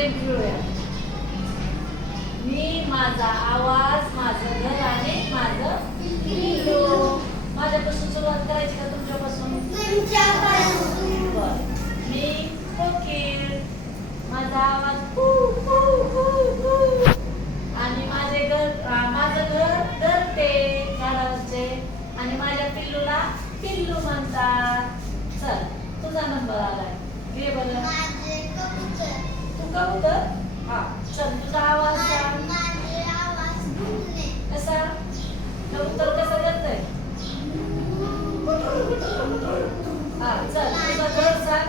Game खेळूया. मी, माझा आवाज, माझं घर आणि माझं पिल्लू. माझ्यापासून सुरुवात करायची का तुमच्यापासून? बरं. मी कोकिळ, माझा आवाज कू कू कू कू. आणि माझं घर घरटे झाडावरचे. आणि माझ्या पिल्लूला पिल्लू म्हणतात. चल, तुझा नंबर आलाय. घे बरं. तू कबूतर? हा. चल, तुझा आवाज सांग. कसा? कबूतर कसं करतंय? हा. चल, तुझं घर सांग.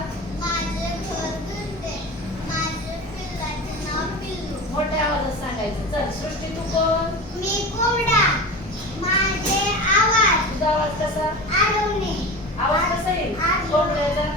मोठ्या आवाजात सांगायचं. चल, सृष्टी तू कोण? तुझा आवाज कसा? आवाज कसा येईल कोंबड्याचा?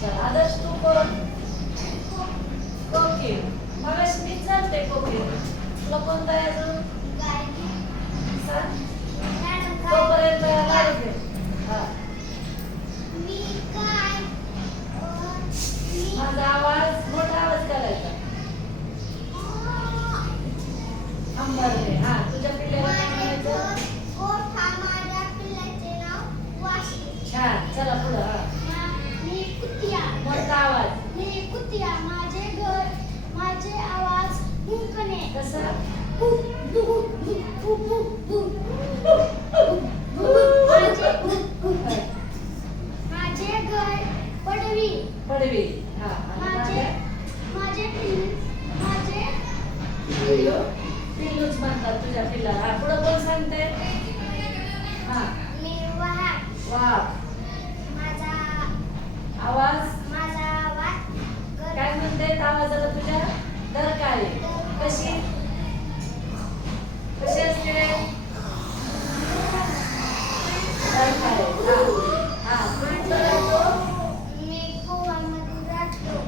चला आदर्श तू कोण? कोकिळ. मगाशी मीच चालते कोकिळ. तुला कोणता आहे अजून? तोपर्यंत लाईट घे. माझा आवाज मोठा आवाज करायचा. अंबरने. हा. तुझ्या पिल्ल्याला काय म्हणायचं? छान. चला पुढं. मोठा आवाज. माझे आवाज भुंकणे. कसा? माझे घर पडवी. पडवी. हा. माझे पिल्लूच म्हणतात तुझ्या पिल्लाला. हा. पुढं कोण सांगते? हा. वाघ. आवाज काय म्हणते? आवाजाला तुझ्या दर काय? कशी असते? दर काय? हा. तू कुठं राहतो?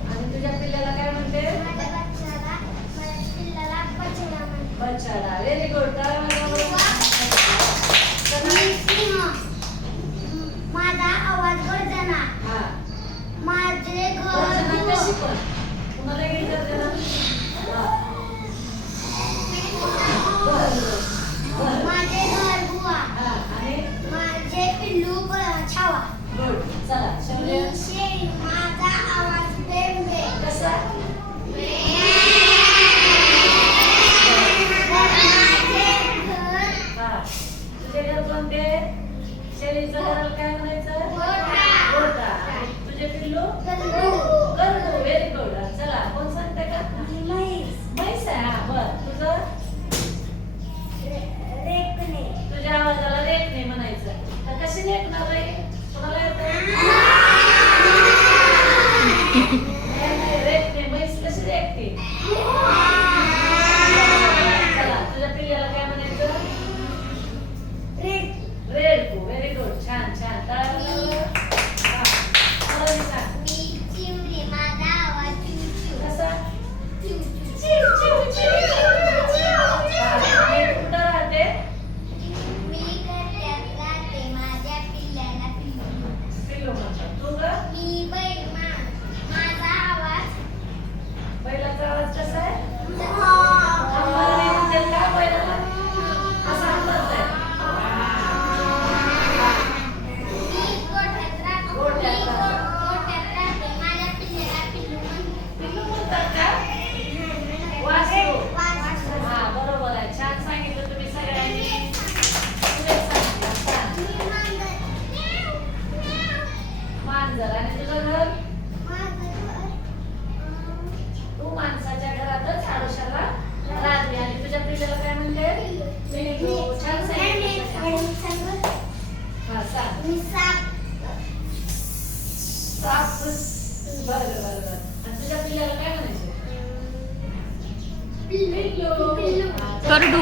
आणि तुझ्या पिल्ल्याला काय म्हणते? बछडा. Very good. माझा आवाज गर्जना. हा. माझे गर्जना घर कशी पण? तुम्हाला काही गर्जना? हा. बरं. माझे घर बुवा. हा. आणि माझे पिल्लू छावा. गुड. चला शौर्य. शेळी. माझा आवाज बेंबे. कसा? हा. तुझे घर कोणते? शेळीचं घराला काय म्हणायचं? गोठा. आणि तुझे पिल्लू? गरुड. Very good. चला कोण सांगते का? म्हैस आहे. हा. बरं. तुझं? तुझ्या आवाजाला रेखणे म्हणायचं. तर कशी रेखणार रे? कोणाला येतं? रेखणे. म्हैस कशी रेखते? चला तुझ्या पिल्ल्याला काय म्हणायचं? रेडकू. Very good. छान छान. टाळ्या वाजवा. हा. मला मी सांग. कसा? हा. आणि कुठं राहते? पिल्लू म्हणतात. तू गं? बैलाचा आवाज कसा आहे? अंबरने म्हणतात का बैलाला? कसा अंबरचा आहे? पिल्लू म्हणतात का? वासरू. हा. बरोबर आहे. छान सांगितलं तुम्ही सगळ्यांनी. पुढे सांगितलं. छान. मांजर. आणि तुझं घर? तू माणसाच्या घरातच आडोशाला राहते. आणि तुझ्या पिल्ल्याला काय म्हणते? पिल्लू. छान सांगितलं. हा. सांग. साप. बरं. आणि तुझ्या पिल्ल्याला काय म्हणायचं? पिल्लू. पिल्लू. हा. करडू.